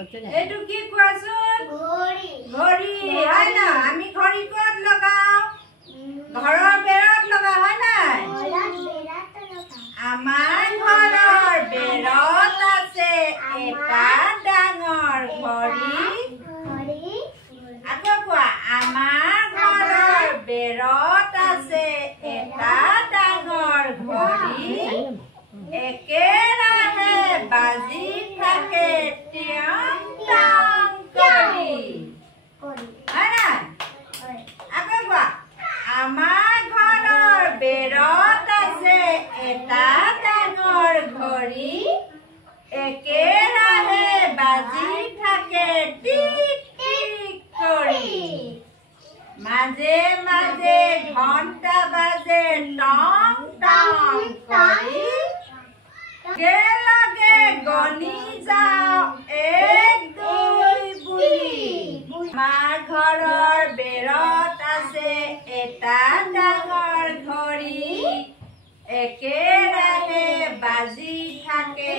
এইটো কি কোৱাচোন ঘড়ী হয় না আমি ঘড়ী ক'ত লগাও ঘৰৰ বেৰত লগাও হয় নাই আমাৰ ঘৰৰ বেৰত আছে এটা ডাঙৰ ঘড়ী আকৌ কোৱা আমাৰ ঘৰৰ বেৰত আছে এটা ডাঙৰ ঘড়ী একেৰাহে বাজি থাকে টিয়ং টাং কৰি হয় নাই আকৌ কোৱা আমাৰ ঘৰৰ বেৰত আছে এটা ডাঙৰ ঘড়ী একেৰাহে বাজি থাকে টিক টিক কৰি মাজে মাজে ঘণ্টা বাজে টং টং কৰি লগে গণি যাওঁ 1 2 বুলি আমাৰ ঘৰৰ বেৰত আছে এটা ডাঙৰ ঘড়ী একেৰাহে বাজি থাকে